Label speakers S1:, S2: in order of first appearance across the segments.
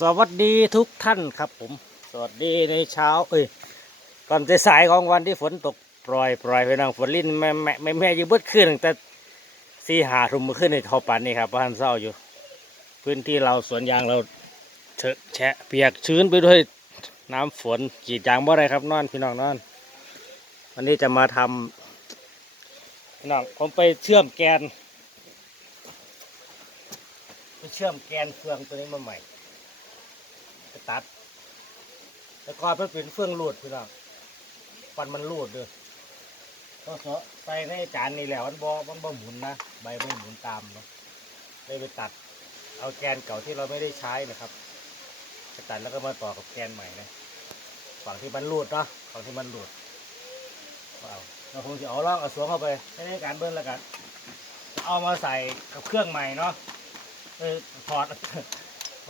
S1: สวัสดีทุกท่านครับผม สวัสดีในเช้า เอ้ยตอนสายของวันที่ฝนตกปล่อยปล่อยไปนังฝนลิ้นแม่แม่แม่แม่ยืบดขึ้นแต่สี่หาทุ่มมาขึ้นในทอปันนี่ครับบ้านเศร้าอยู่ พื้นที่เราสวนยางเราเฉะแฉะเปียกชื้นไปด้วยน้ำฝนกีดยางบ่ได้ครับนอนพี่น้องนอน วันนี้จะมาทำพี่น้องผมไปเชื่อมแกนไปเชื่อมแกนเฟืองตัวนี้มาใหม่ ตัด แต่ก่อนมันเป็นเฟื่องรูดพี่น้องฟันมันรูดด้วยก็เสาะใส่ในจานนี่แหละมันบอมันบ่หมุนนะใบไม่หมุนตามเนาะเลยไปตัด เอาแกนเก่าที่เราไม่ได้ใช้นะครับไปตัดแล้วก็มาต่อกับแกนใหม่นะฝั่งที่มันรูดเนาะฝั่งที่มันรูดเอาเราคงจะเอาล่องเอาสวมเข้าไปให้ในการเบิ้ลแล้วกันเอามาใส่กับเครื่องใหม่เนาะเออถอด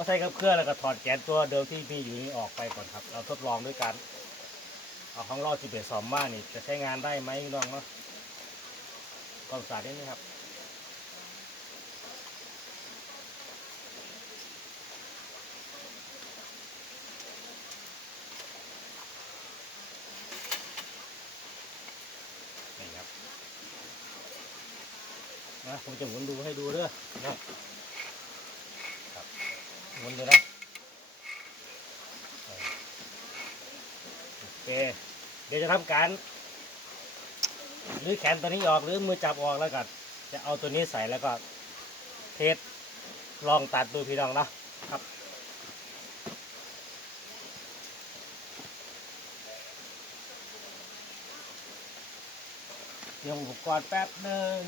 S1: ว่าใส่กับเครื่องแล้วก็ถอดแกนตัวเดิมที่มีอยู่นี้ออกไปก่อนครับ เราทดลองด้วยกันเอาของเราสิบเอ็ดสอมมานี่จะใช้งานได้ไหมน้องเนาะความสะอาดนิดนึงครับนี่ครับนะผมจะหมุนดูให้ดูเด้อนะ หมุนดูนะโอเคเดี๋ยวจะทำการหรือแขนตัวนี้ออกหรือมือจับออกแล้วกันจะเอาตัวนี้ใส่แล้วก็เทสลองตัดดูพี่น้องนะครับเดี๋ยวอุปกรณ์แป๊บหนึ่ง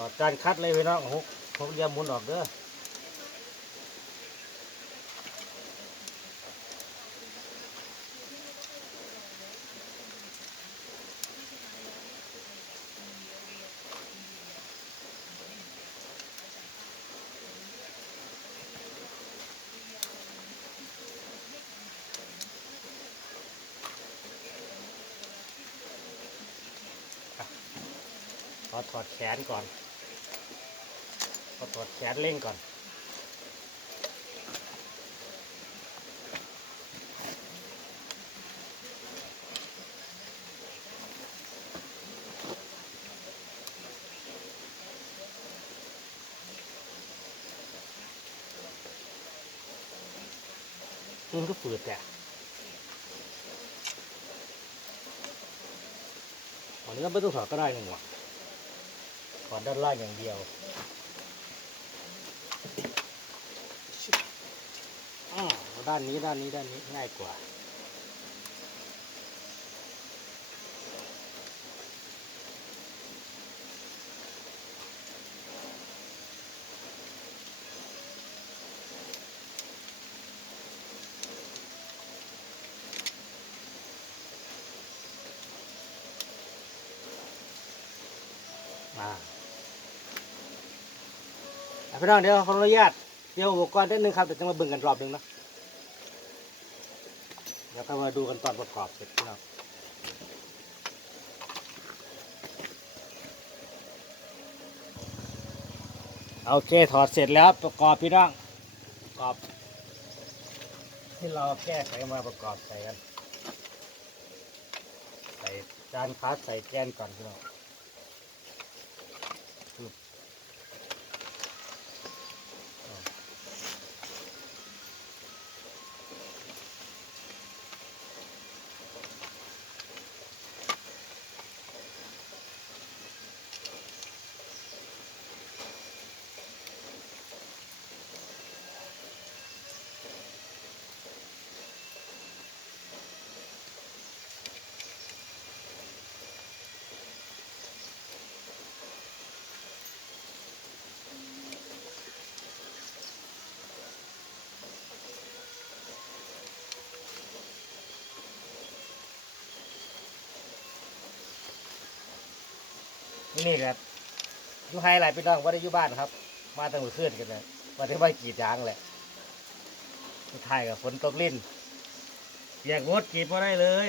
S1: ต่อจานคัดเลยพี่น้องหกหกเหลี่ยมหมุนออกเด้อขอถอดแขนก่อน ขอถอดแขนเร่งก่อน มันก็ฝืดแต่อันนี้ก็ไม่ต้องถอดก็ได้นี่หว่าถอดด้านล่างอย่างเดียวอ่าเอา ด้านนี้ด้านนี้ด้านนี้ง่ายกว่า มาพี่น้องเดี๋ยวขออนุญาตเดี๋ยวอุปกรณ์นิดนึงครับเดี๋ยวจะมาเบิ่งกันรอบหนึ่งเนาะ แล้วก็มาดูกันตอนประกอบเสร็จพี่น้องโอเคถอดเสร็จแล้วประกอบพี่น้องประกอบ ที่เราแก้ไขมาประกอบใส่กัน ใส่จานพาสใส่แกนก่อนพี่น้อง นี่แหละอยู่ไฮไลท์พี่น้องว่าได้อยู่บ้านครับ มาตั้งแต่คืนกันเลยว่าได้ไปกรีดยางแหละสุดท้ายกับฝนตกลิ้นเกียกรถกรีดมาได้เลย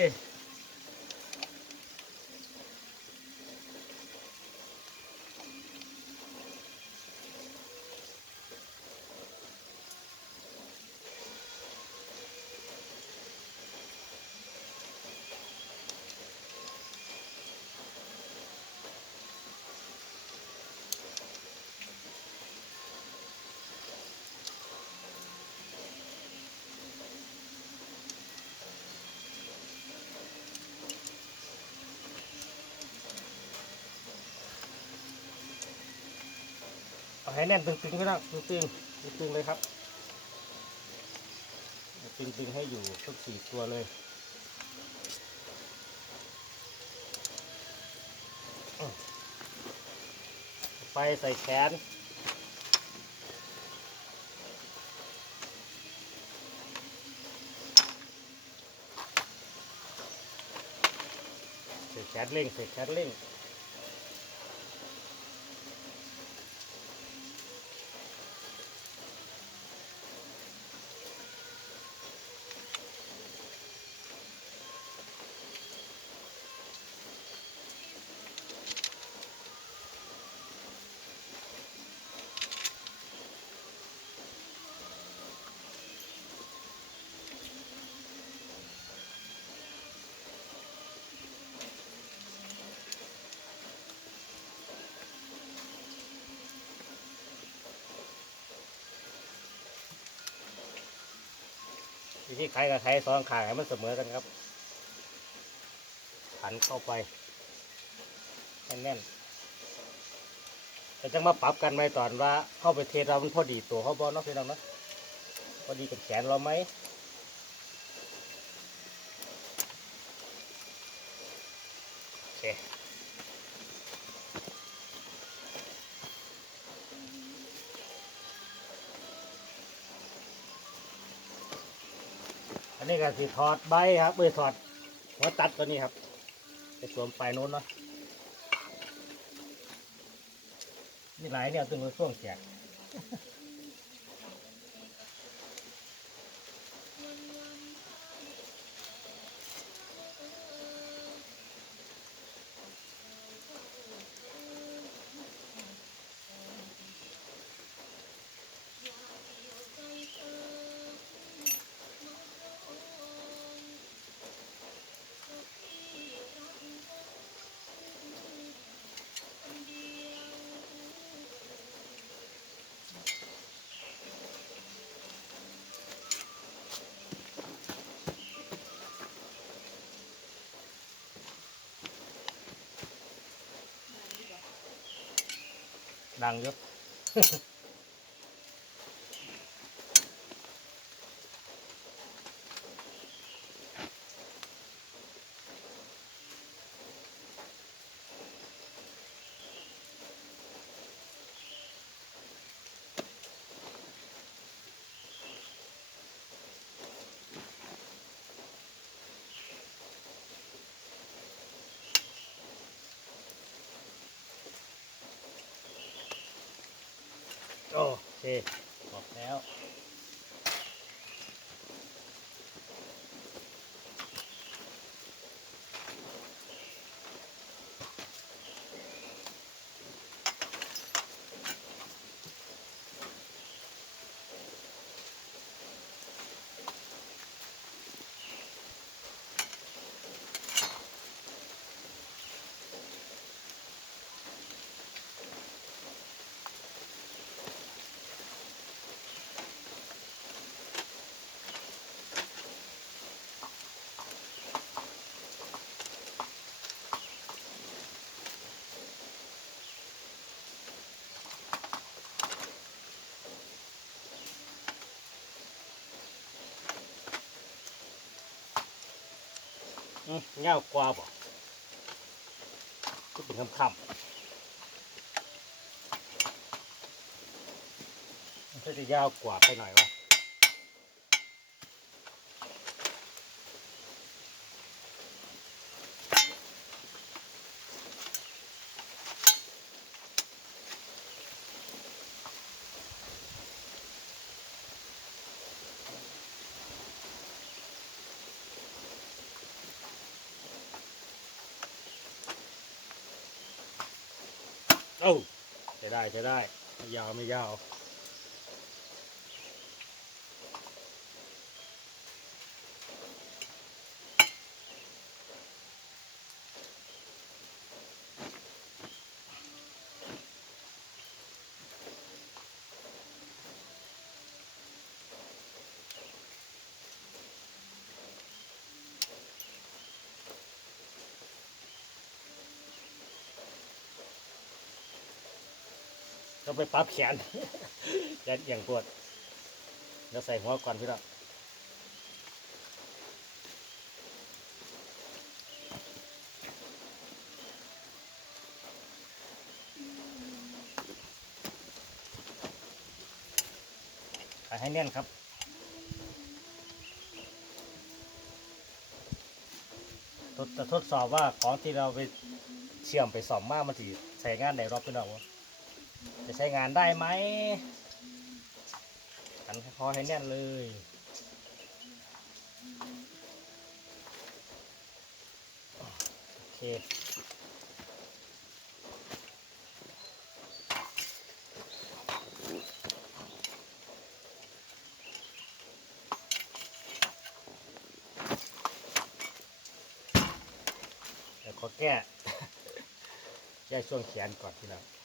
S1: ให้แน่นตึงๆพี่น้องตึงๆตึงๆเลยครับตึงๆให้อยู่ทุกสี่ตัวเลยไปใส่แขนใส่แขนเร่งใส่แขนเร่ง วิธีไขกับไขสองขางให้มันเสมอกันครับหันเข้าไปแน่นๆแต่จะมาปรับกันไหมตอนว่าเข้าไปเทเรามันพอดีตัวเขาบอลเนาะพี่น้องเนาะพอดีกับแขนเราไหมโอเค นี่ก็สิถอดใบครับเอ้ยถอดหัวตัดตัวนี้ครับ ไปสวมปลายโน้นเนาะนี่หลายเนี่ยตึงมาช่วงแจก ดังเยอะ โอ เคบอกแล้ว เงากว่าบ่ก็เป็นคำคำมันก็จะยาวกว่าไปหน่อยวะ โอ้าใช้ได้ใช้ได้ไม่ยาวไม่ยาว ก็ไปปรับแขนแขนเอียงปวดเดี๋ยวใส่หัวก่อนพี่น้องให้แน่นครับจะทดสอบว่าของที่เราไปเชื่อมไปสอมมากมันจะใช้งานในรอบพี่น้องวะ จะใช้งานได้ไหมกันให้พอให้แน่นเลยโอเคเดี๋ยวขอแก้แก้ช่วงแขนก่อนทีหลัง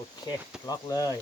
S1: โอเค ล็อกเลย